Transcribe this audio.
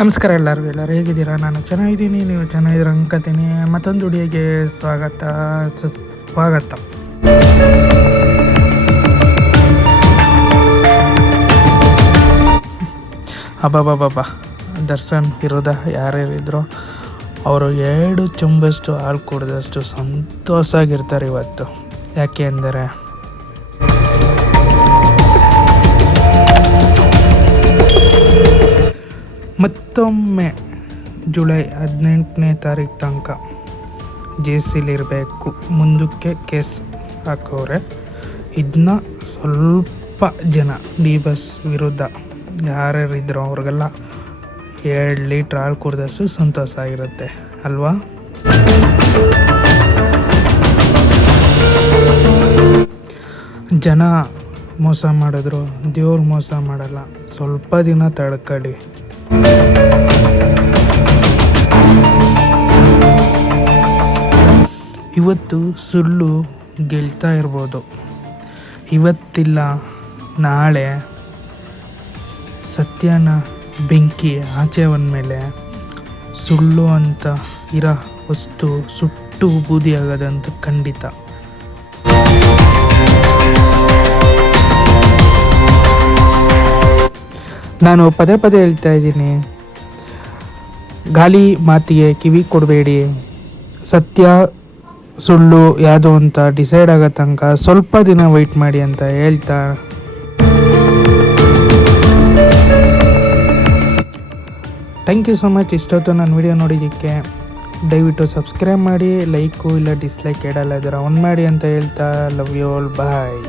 ನಮಸ್ಕಾರ ಎಲ್ಲರೂ ಹೇಗಿದ್ದೀರಾ? ನಾನು ಚೆನ್ನಾಗಿದ್ದೀನಿ, ನೀವು ಚೆನ್ನಾಗಿದ್ದೀರ ಅನ್ಕೋತೀನಿ. ಮತ್ತೊಂದು ವಿಡಿಯೋಗೆ ಸ್ವಾಗತ. ಅಬ್ಬಬ್ಬಬ್ಬ, ದರ್ಶನ್ ವಿರುದ್ಧ ಯಾರ್ಯಾರಿದ್ರು ಅವರು 2 ಚುಂಬಷ್ಟು ಹಾಲು ಕುಡಿದಷ್ಟು ಸಂತೋಷ ಆಗಿರ್ತಾರೆ ಇವತ್ತು. ಯಾಕೆ ಅಂದರೆ ಮತ್ತೊಮ್ಮೆ ಜುಲೈ 18ನೇ ತಾರೀಕು ತನಕ ಜೈಸಲ್ಲಿರಬೇಕು. ಮುಂದಕ್ಕೆ ಕೇಸ್ ಹಾಕವ್ರೆ. ಇದನ್ನ ಸ್ವಲ್ಪ ಜನ ಡಿ ಬಸ್ ವಿರುದ್ಧ ಯಾರ್ಯಾರಿದ್ರು ಅವ್ರಿಗೆಲ್ಲ 2 ಲೀಟ್ರ್ ಹಾಲು ಕುಡಿದಷ್ಟು ಸಂತೋಷ ಆಗಿರುತ್ತೆ ಅಲ್ವಾ? ಜನ ಮೋಸ ಮಾಡಿದ್ರು, ದೇವ್ರು ಮೋಸ ಮಾಡಲ್ಲ. ಸ್ವಲ್ಪ ದಿನ ತಡ್ಕೊಳ್ಳಿ. ಇವತ್ತು ಸುಳ್ಳು ಗೆಲ್ತಾ ಇರ್ಬೋದು, ಇವತ್ತಿಲ್ಲ ನಾಳೆ ಸತ್ಯನ ಬೆಂಕಿ ಆಚೆ ಬಂದಮೇಲೆ ಸುಳ್ಳು ಅಂತ ಇರೋ ವಸ್ತು ಸುಟ್ಟು ಬೂದಿ ಆಗೋದಂತ ಖಂಡಿತ. ನಾನು ಪದೇ ಹೇಳ್ತಾ ಇದ್ದೀನಿ, ಗಾಳಿ ಮಾತಿಗೆ ಕಿವಿ ಕೊಡಬೇಡಿ. ಸತ್ಯ ಸುಳ್ಳು ಯಾವುದು ಅಂತ ಡಿಸೈಡ್ ಆಗೋ ತನಕ ಸ್ವಲ್ಪ ದಿನ ವೆಯ್ಟ್ ಮಾಡಿ ಅಂತ ಹೇಳ್ತಾ, ಥ್ಯಾಂಕ್ ಯು ಸೊ ಮಚ್. ಇಷ್ಟೊತ್ತು ನನ್ನ ವಿಡಿಯೋ ನೋಡಿದ್ದಕ್ಕೆ ದಯವಿಟ್ಟು ಸಬ್ಸ್ಕ್ರೈಬ್ ಮಾಡಿ, ಲೈಕು ಇಲ್ಲ ಡಿಸ್ಲೈಕ್ ಇಡಲ್ಲ ಇದ್ದಾರೆ ಆನ್ ಮಾಡಿ ಅಂತ ಹೇಳ್ತಾ, ಲವ್ ಯು ಆಲ್, ಬಾಯ್.